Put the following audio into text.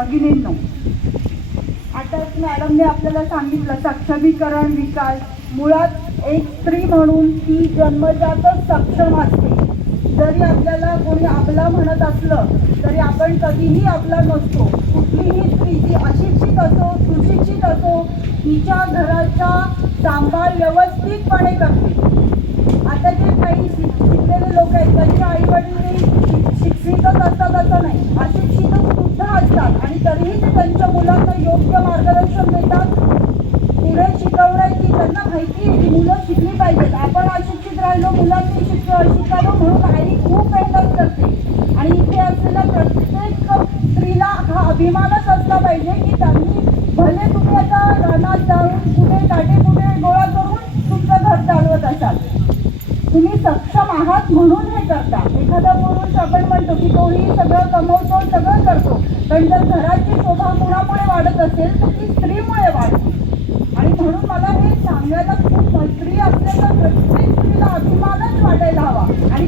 भगिनींनो आताच मॅडमने आपल्याला सांगितलं सक्षमीकरण विकास. मुळात एक स्त्री म्हणून ती जन्मजातच सक्षम असते. जरी आपल्याला कोणी आपला म्हणत असलं तरी आपण कधीही आपला नसतो. कुठलीही स्त्री ती अशिक्षित असो सुशिक्षित असो तिच्या घराचा सांभाळ व्यवस्थितपणे करते. आता जे काही शिकलेले लोक आहेत त्यांच्या आई वडील शिक्षितच असतात असं नाही. अशिक्षितच असतात. आणि तरीही ते त्यांच्या मुलांना योग्य मार्गदर्शन देतात. पुढे शिकवण्याची त्यांना माहिती आहे की मुलं शिकली पाहिजेत. आपण अशिक्षित राहिलो मुलांनी शिक शिकावं म्हणून आई खूप मेहनत करते. आणि इथे असलेल्या प्रत्येक स्त्रीला हा अभिमानच असला पाहिजे की त्यांनी भले तुम्ही आता रानात जाऊन कुठे काटे कुठे गोळा करून तुमचं घर चालवत असाल. तुम्ही सक्षम आहात म्हणून हे करता. एखादा पुरुष आपण म्हणतो की तोही सगळं कमवतो पण जर घराची शोभा कुणामुळे वाढत असेल तर ती स्त्रीमुळे वाढते. आणि म्हणून मला हे सांगायला खूप स्त्री असल्याचा प्रत्येक स्त्रीला अभिमानच वाटायला हवा. आणि